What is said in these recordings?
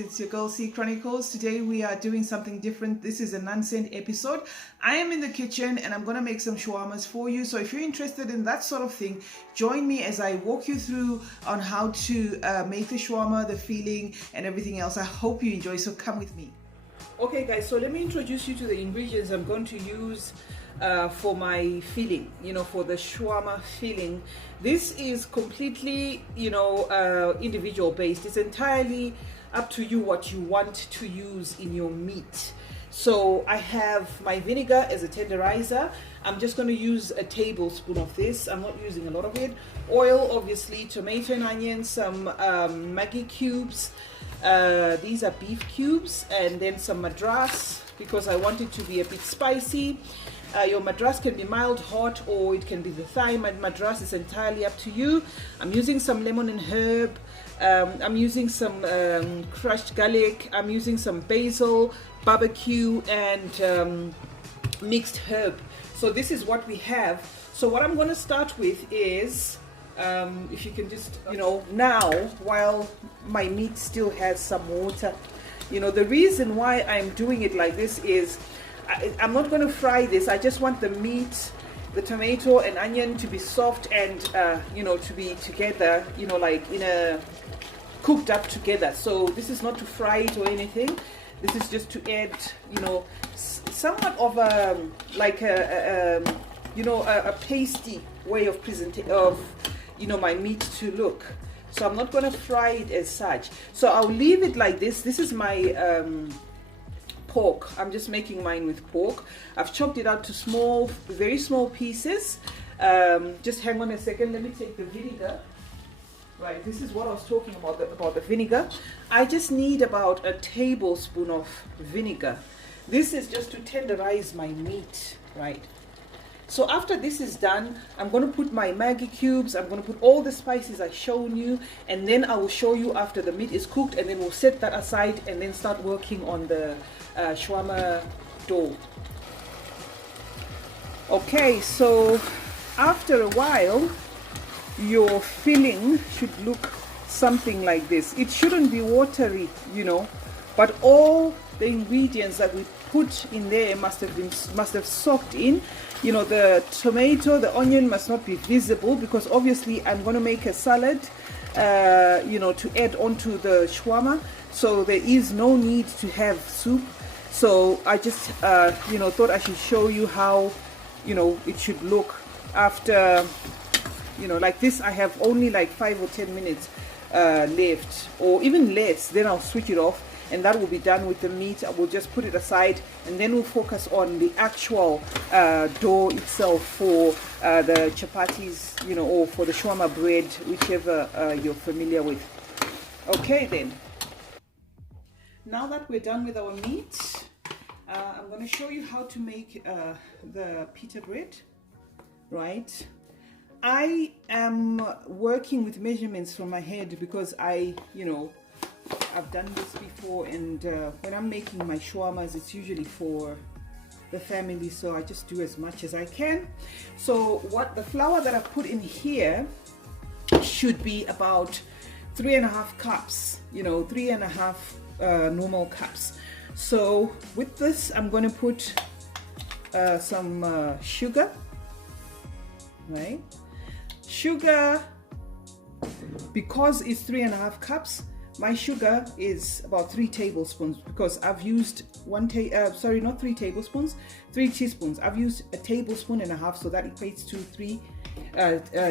it's your girl C Chronicles. Today we are doing something different. This is an unsent episode. I am in the kitchen and I'm gonna make some shawarmas for you. So if you're interested in that sort of thing, join me as I walk you through on how to make the shawarma, the filling and everything else. I hope you enjoy, so come with me. Okay guys, so let me introduce you to the ingredients I'm going to use for my filling, for the shawarma filling. This is completely, individual based. It's entirely up to you what you want to use in your meat. So I have my vinegar as a tenderizer. I'm just going to use a tablespoon of this. I'm not using a lot of it. Oil, obviously, tomato and onion, some Maggi cubes. These are beef cubes, and then some madras because I want it to be a bit spicy. Your madras can be mild hot or it can be the Thai madras. It's entirely up to you. I'm using some lemon and herb. I'm using some crushed garlic. I'm using some basil, barbecue, and mixed herb. So this is what we have. So what I'm going to start with is if you can just, now while my meat still has some water, the reason why I'm doing it like this is I'm not going to fry this. I just want the meat, the tomato and onion to be soft and, to be together, like in a cooked up together. So this is not to fry it or anything. This is just to add, somewhat of a, like a pasty way of presenting, my meat to look. So I'm not going to fry it as such. So I'll leave it like this. This is my pork. I'm just making mine with pork. I've chopped it out to very small pieces. Just hang on a second. Let me take the vinegar. Right, this is what I was talking about the vinegar. I just need about a tablespoon of vinegar. This is just to tenderize my meat, right? So after this is done, I'm going to put my Maggi cubes, I'm going to put all the spices I've shown you, and then I will show you after the meat is cooked, and then we'll set that aside and then start working on the shawarma dough. Okay, so after a while, your filling should look something like this. It shouldn't be watery, but all the ingredients that we put in there must have soaked in. The tomato, the onion must not be visible because obviously I'm going to make a salad, to add onto the shawarma. So there is no need to have soup. So I just, thought I should show you how, it should look after, like this. I have only like 5 or 10 minutes left, or even less. Then I'll switch it off. And that will be done with the meat. I will just put it aside and then we'll focus on the actual dough itself for the chapatis, or for the shawarma bread, whichever you're familiar with. Okay then. Now that we're done with our meat, I'm going to show you how to make the pita bread, right? I am working with measurements from my head because I've done this before, and when I'm making my shawarmas, it's usually for the family, so I just do as much as I can. So what the flour that I've put in here should be about 3.5 cups, 3.5 normal cups. So with this, I'm going to put some sugar, right? Sugar, because it's 3.5 cups, my sugar is about 3 tablespoons because I've used 3 teaspoons. I've used 1.5 tablespoons, so that equates to 3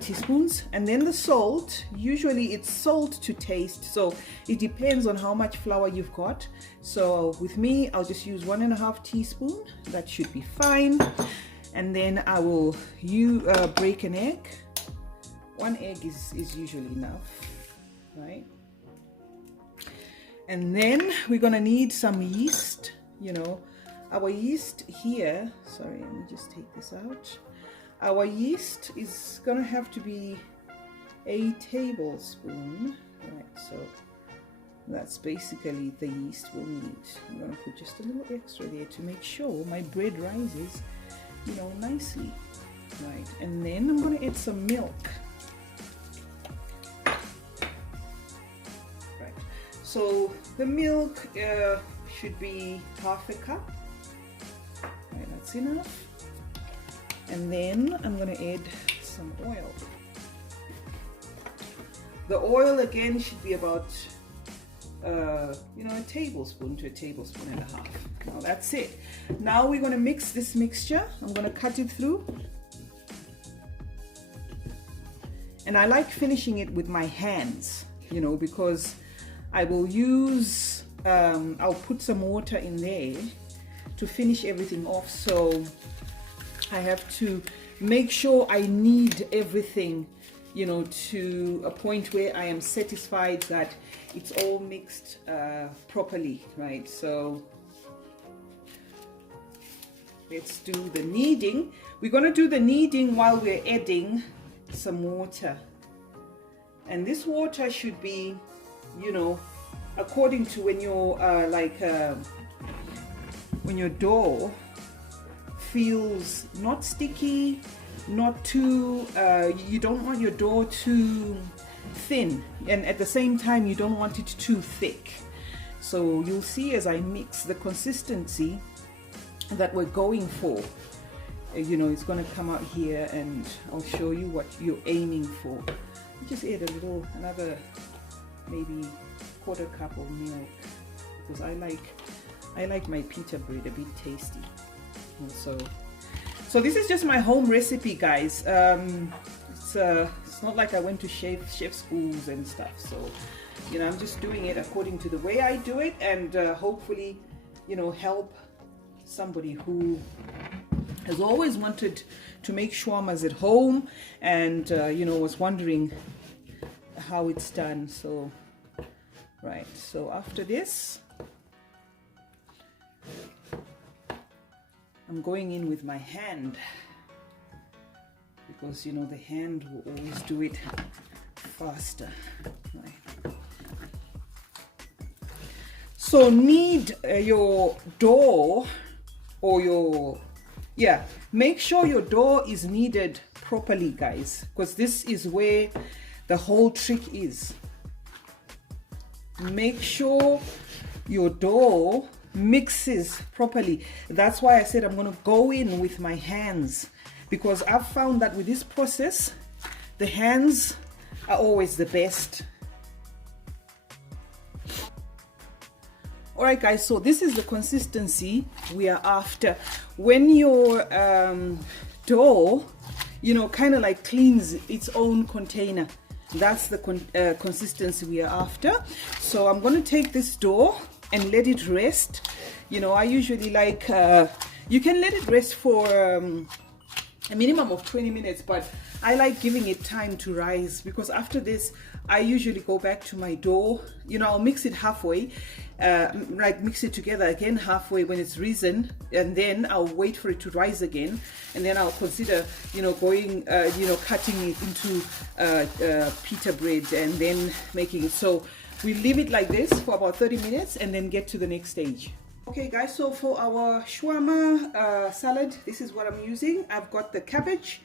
teaspoons. And then the salt, usually it's salt to taste, so it depends on how much flour you've got. So with me, I'll just use 1.5 teaspoons. That should be fine. And then I will break an egg. 1 egg is usually enough, right? And then we're gonna need some yeast. Our yeast here, sorry, let me just take this out. Our yeast is gonna have to be a tablespoon, right? So that's basically the yeast we'll need. I'm gonna put just a little extra there to make sure my bread rises, nicely, right? And then I'm gonna add some milk. So the milk should be half a cup. Right, that's enough. And then I'm going to add some oil. The oil again should be about a tablespoon to a tablespoon and a half. Now that's it. Now we're going to mix this mixture. I'm going to cut it through. And I like finishing it with my hands, because I will use, I'll put some water in there to finish everything off. So I have to make sure I knead everything, to a point where I am satisfied that it's all mixed properly, right? So let's do the kneading. We're going to do the kneading while we're adding some water. And this water should be, according to when you're when your dough feels not sticky, not too, you don't want your dough too thin, and at the same time you don't want it too thick. So you'll see as I mix the consistency that we're going for, it's going to come out here, and I'll show you what you're aiming for. Just add another maybe quarter cup of milk, because I like my pita bread a bit tasty. And so this is just my home recipe, guys. It's not like I went to chef schools and stuff. So I'm just doing it according to the way I do it, and hopefully help somebody who has always wanted to make shawarmas at home, and was wondering how it's done. So right, so after this I'm going in with my hand, because the hand will always do it faster, right? So knead your dough, or make sure your dough is kneaded properly, guys, because this is where the whole trick is. Make sure your dough mixes properly. That's why I said I'm going to go in with my hands, because I've found that with this process the hands are always the best. Alright guys, so this is the consistency we are after. When your dough kind of like cleans its own container, that's the consistency we are after. So I'm going to take this dough and let it rest. I usually like, you can let it rest for a minimum of 20 minutes, but I like giving it time to rise, because after this I usually go back to my dough. I'll mix it halfway, mix it together again halfway when it's risen, and then I'll wait for it to rise again, and then I'll consider going cutting it into pita bread and then making it. So we leave it like this for about 30 minutes and then get to the next stage. Okay guys, so for our shawarma salad, this is what I'm using. I've got the cabbage,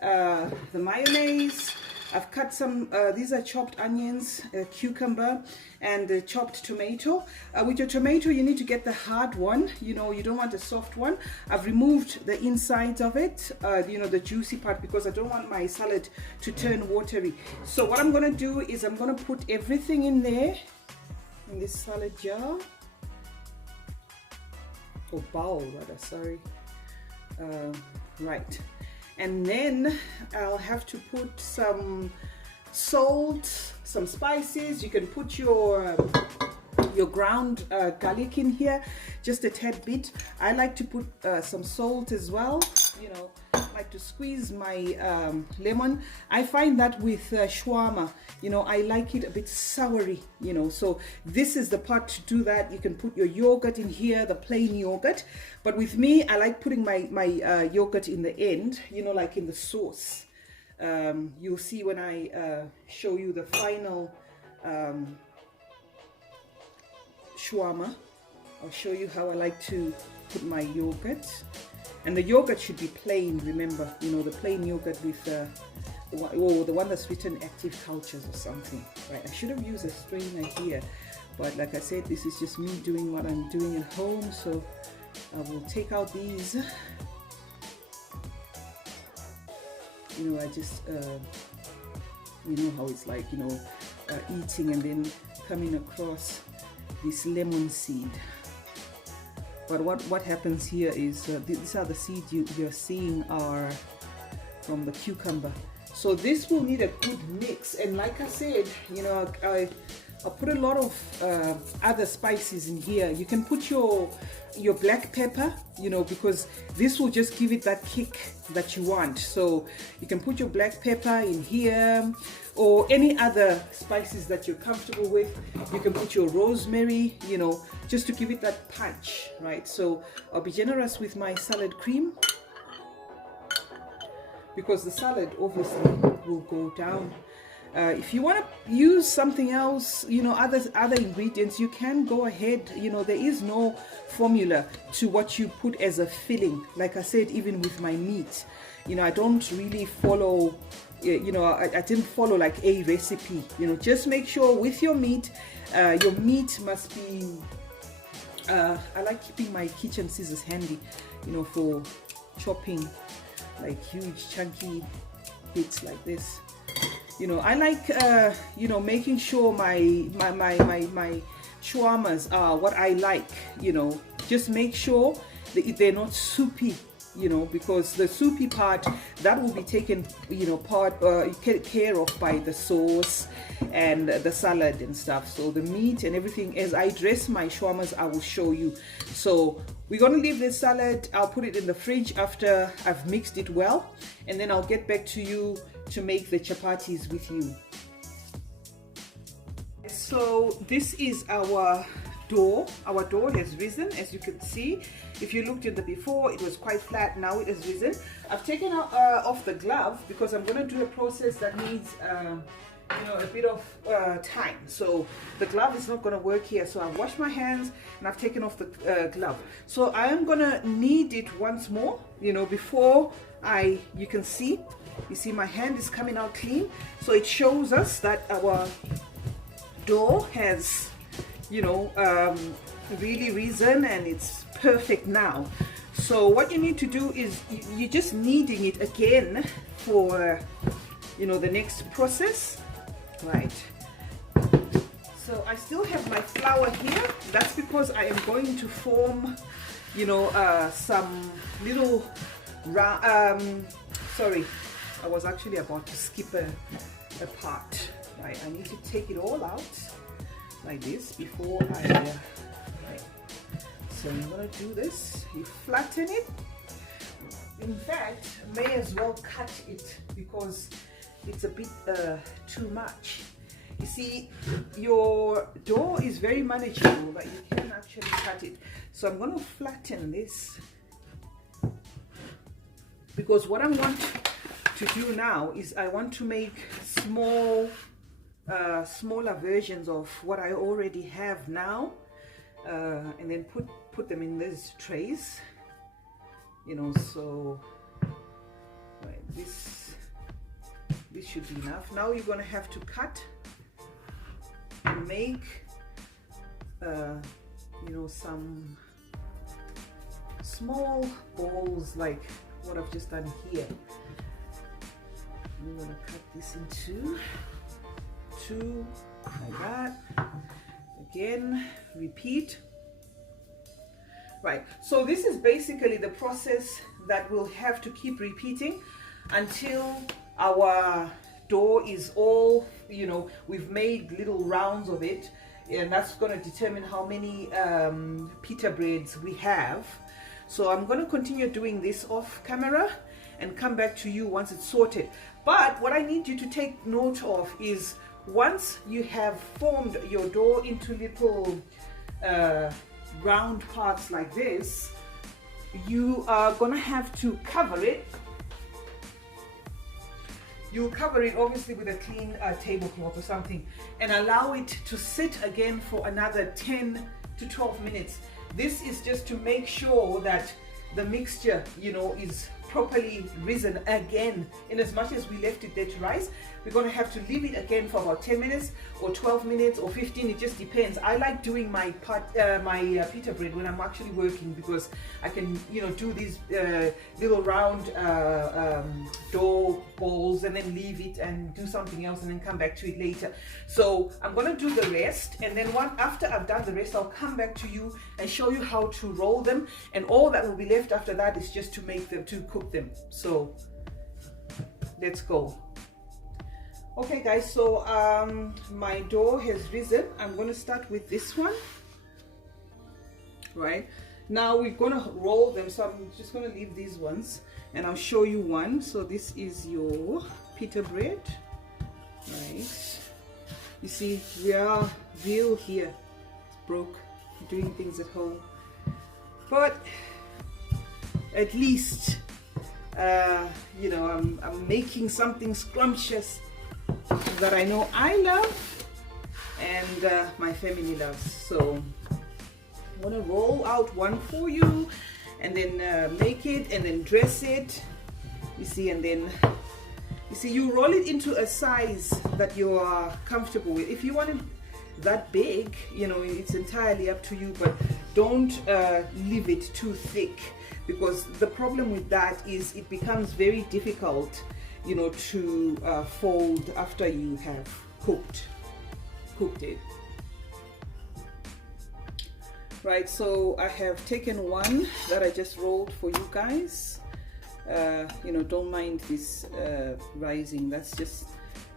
the mayonnaise, I've cut some, these are chopped onions, cucumber, and the chopped tomato. With your tomato, you need to get the hard one, you don't want a soft one. I've removed the insides of it, the juicy part, because I don't want my salad to turn watery. So what I'm going to do is I'm going to put everything in there, in this salad jar, or bowl rather, sorry. Right. And then I'll have to put some salt, some spices. You can put your ground garlic in here, just a tad bit. I like to put some salt as well. I like to squeeze my lemon. I find that with shawarma, I like it a bit soury, so this is the part to do that. You can put your yogurt in here, the plain yogurt, but with me I like putting my yogurt in the end, like in the sauce. You'll see when I show you the final shawarma. I'll show you how I like to put my yogurt, and the yogurt should be plain, remember, the plain yogurt with the one that's written active cultures or something, right? I should have used a strainer here, But like I said, this is just me doing what I'm doing at home. So I will take out these. You know, I just, you know how it's like, you know, eating and then coming across this lemon seed. But what happens here is these are the seeds you're seeing are from the cucumber. So this will need a good mix. And like I said, you know, I put a lot of other spices in here. You can put your black pepper, you know, because this will just give it that kick that you want. So you can put your black pepper in here, or any other spices that you're comfortable with. You can put your rosemary, you know, just to give it that punch, right? So I'll be generous with my salad cream, because the salad obviously will go down. If you want to use something else, you know, other ingredients, you can go ahead. You know, there is no formula to what you put as a filling. Like I said, even with my meat, you know, I don't really follow, you know, I didn't follow like a recipe. You know, just make sure with your meat must be, I like keeping my kitchen scissors handy, you know, for chopping like huge chunky bits like this. You know, I like you know, making sure my shawarmas are what I like. You know, just make sure that they're not soupy, you know, because the soupy part, that will be taken, you know, care of by the sauce and the salad and stuff. So the meat and everything, as I dress my shawarmas, I will show you. So we're going to leave this salad. I'll put it in the fridge after I've mixed it well, and then I'll get back to you to make the chapatis with you. So this is our dough. Our dough has risen, as you can see. If you looked at the before, it was quite flat. Now it has risen. I've taken off the glove because I'm going to do a process that needs you know, a bit of time. So the glove is not going to work here. So I've washed my hands and I've taken off the glove. So I am going to knead it once more, you know, before you can see. You see my hand is coming out clean. So it shows us that our dough has, you know, really risen and it's perfect now. So what you need to do is you're just kneading it again for, you know, the next process. Right. So I still have my flour here. That's because I am going to form, you know, some little sorry, I was actually about to skip a part. Right, I need to take it all out like this before I right. So I'm gonna do this. You flatten it. In fact, may as well cut it because it's a bit too much. You see, your dough is very manageable, but you can actually cut it. So I'm going to flatten this, because what I want to do now is I want to make smaller versions of what I already have now, and then put them in these trays, you know. So right, this should be enough. Now you're going to have to cut and make you know, some small balls like what I've just done here. I'm going to cut this into two like that. Again, repeat. Right, so this is basically the process that we'll have to keep repeating until our dough is all, you know, we've made little rounds of it, and that's going to determine how many pita breads we have. So I'm going to continue doing this off camera and come back to you once it's sorted. But what I need you to take note of is, once you have formed your dough into little round parts like this, you are going to have to cover it. You'll cover it obviously with a clean tablecloth or something, and allow it to sit again for another 10 to 12 minutes. This is just to make sure that the mixture, you know, is properly risen again. In as much as we left it there to rise, we're going to have to leave it again for about 10 minutes or 12 minutes or 15. It just depends. I like doing my pita bread when I'm actually working, because I can, you know, do these little round dough balls and then leave it and do something else and then come back to it later. So I'm going to do the rest, and then after I've done the rest, I'll come back to you and show you how to roll them, and all that will be left after that is just to make them, to cook them. So let's go. Okay guys, so my dough has risen. I'm going to start with this one. Right now we're going to roll them, so I'm just going to leave these ones and I'll show you one. So this is your pita bread, right? You see, we are real here. It's broke, doing things at home, but at least you know, I'm making something scrumptious that I know I love and my family loves. So I'm gonna roll out one for you, and then make it and then dress it, you see, and then you see, you roll it into a size that you are comfortable with. If you want it that big, you know, it's entirely up to you, but don't leave it too thick, because the problem with that is it becomes very difficult, you know, to fold after you have cooked it. Right, so I have taken one that I just rolled for you guys. You know, don't mind this rising, that's just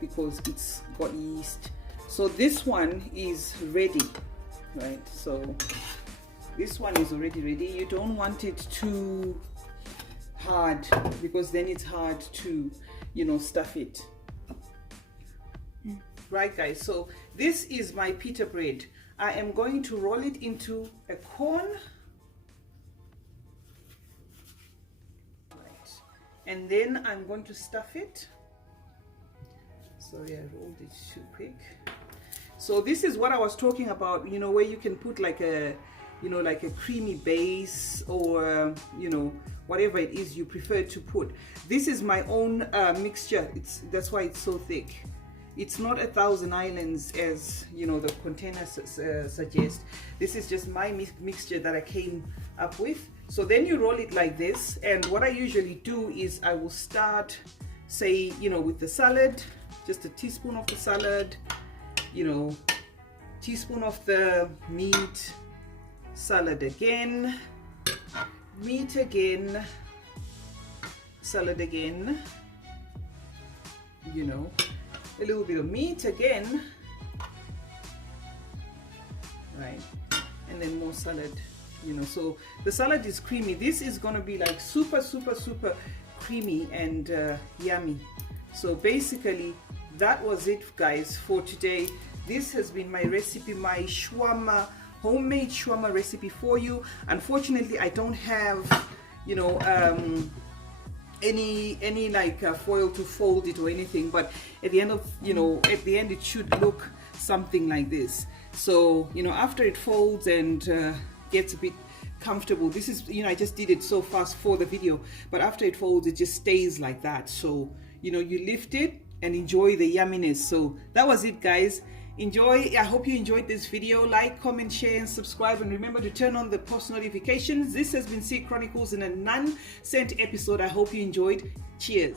because it's got yeast. So this one is ready, right? So this one is already ready. You don't want it too hard, because then it's hard to, you know, stuff it. Right guys, so this is my pita bread. I am going to roll it into a cone, right, and then I'm going to stuff it. Sorry, I rolled it too quick. So this is what I was talking about, you know, where you can put like a, you know, like a creamy base, or you know, whatever it is you prefer to put. This is my own mixture. That's why it's so thick. It's not 1,000 islands as, you know, the container suggests. This is just my mixture that I came up with. So then you roll it like this, and what I usually do is I will start, say, you know, with the salad, just a teaspoon of the salad, you know, teaspoon of the meat, salad again, meat again, salad again, you know, a little bit of meat again, right, and then more salad, you know. So the salad is creamy. This is gonna be like super creamy and yummy. So basically that was it guys for today. This has been my recipe, my shawarma, homemade shawarma recipe for you. Unfortunately I don't have, you know, any like foil to fold it or anything, but at the end of, you know, at the end it should look something like this. So, you know, after it folds and gets a bit comfortable, this is, you know, I just did it so fast for the video, but after it folds it just stays like that. So, you know, you lift it and enjoy the yumminess. So that was it guys. Enjoy. I hope you enjoyed this video. Like, comment, share and subscribe, and remember to turn on the post notifications. This has been CeeChronicles in a non-scent episode. I hope you enjoyed. Cheers.